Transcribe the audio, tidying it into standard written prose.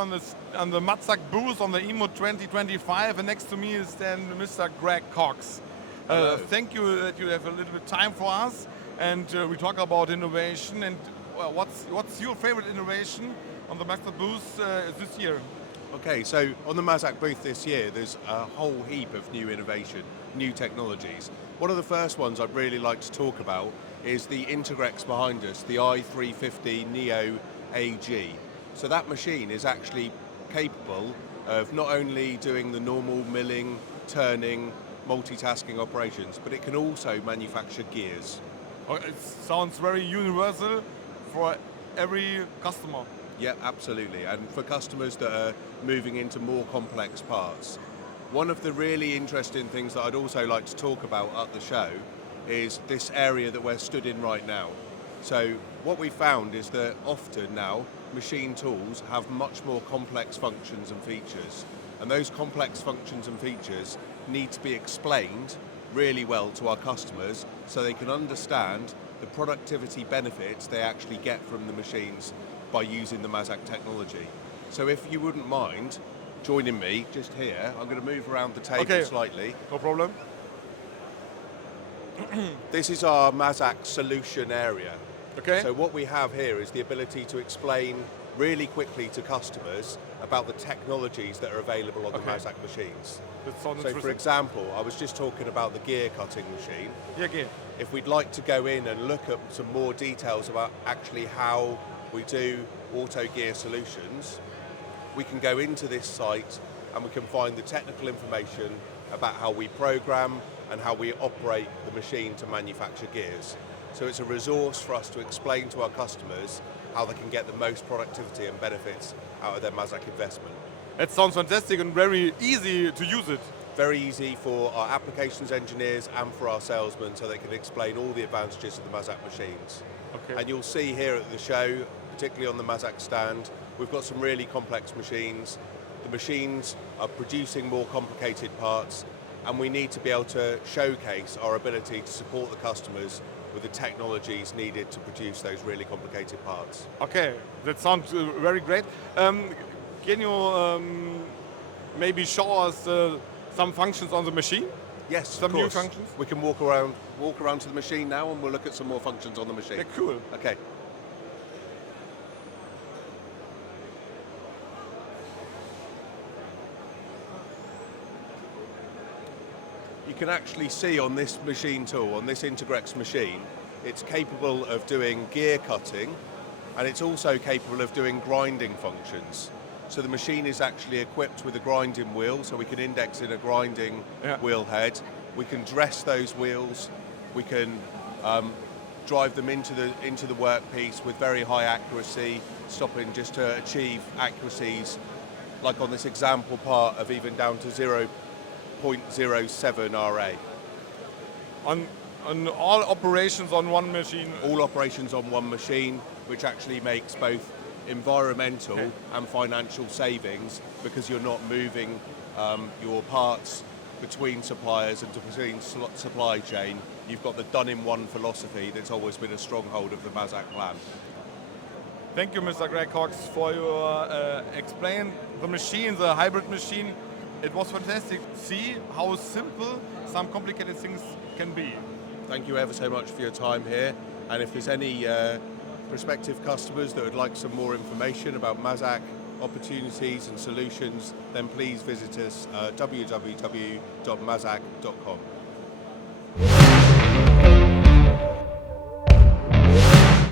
on the MAZAK booth on the EMO 2025, and next to me is then Mr. Greg Cox. Thank you that you have a little bit time for us, and we talk about innovation. And what's your favorite innovation on the MAZAK booth this year? Okay, so on the MAZAK booth this year, there's a whole heap of new innovation, new technologies. One of the first ones I'd really like to talk about is the Integrex behind us, the i-350 Neo AG. So that machine is actually capable of not only doing the normal milling, turning, multitasking operations, but it can also manufacture gears. Oh, it sounds very universal for every customer. Yeah, absolutely. And for customers that are moving into more complex parts. One of the really interesting things that I'd also like to talk about at the show is this area that we're stood in right now. So what we found is that often now machine tools have much more complex functions and features, and those complex functions and features need to be explained really well to our customers so they can understand the productivity benefits they actually get from the machines by using the MAZAK technology. So if you wouldn't mind joining me just here, I'm going to move around the table slightly. No problem. This is our MAZAK Solution Area. Okay. So what we have here is the ability to explain really quickly to customers about the technologies that are available on the MAZAK machines. So for example, I was just talking about the gear cutting machine. Yeah, gear. If we'd like to go in and look at some more details about actually how we do auto gear solutions, we can go into this site and we can find the technical information about how we program and how we operate the machine to manufacture gears. So it's a resource for us to explain to our customers how they can get the most productivity and benefits out of their MAZAK investment. It sounds fantastic and very easy to use it. Very easy for our applications engineers and for our salesmen, so they can explain all the advantages of the MAZAK machines. Okay. And you'll see here at the show, particularly on the MAZAK stand, we've got some really complex machines. The machines are producing more complicated parts, and we need to be able to showcase our ability to support the customers with the technologies needed to produce those really complicated parts. Okay, that sounds very great. Can you maybe show us some functions on the machine? Yes, some new functions. We can walk around to the machine now, and we'll look at some more functions on the machine. Yeah, cool. Okay. You can actually see on this machine tool, on this Integrex machine, it's capable of doing gear cutting, and it's also capable of doing grinding functions. So the machine is actually equipped with a grinding wheel, so we can index in a grinding wheel head. We can dress those wheels. We can drive them into the workpiece with very high accuracy, stopping just to achieve accuracies, like on this example part, of even down to 0.07 RA. On all operations on one machine? All operations on one machine, which actually makes both environmental and financial savings, because you're not moving your parts between suppliers and between supply chain. You've got the done-in-one philosophy that's always been a stronghold of the MAZAK plan. Thank you, Mr. Greg Cox, for your explain the machine, the hybrid machine. It was fantastic to see how simple some complicated things can be. Thank you ever so much for your time here. And if there's any prospective customers that would like some more information about MAZAK opportunities and solutions, then please visit us at www.mazak.com.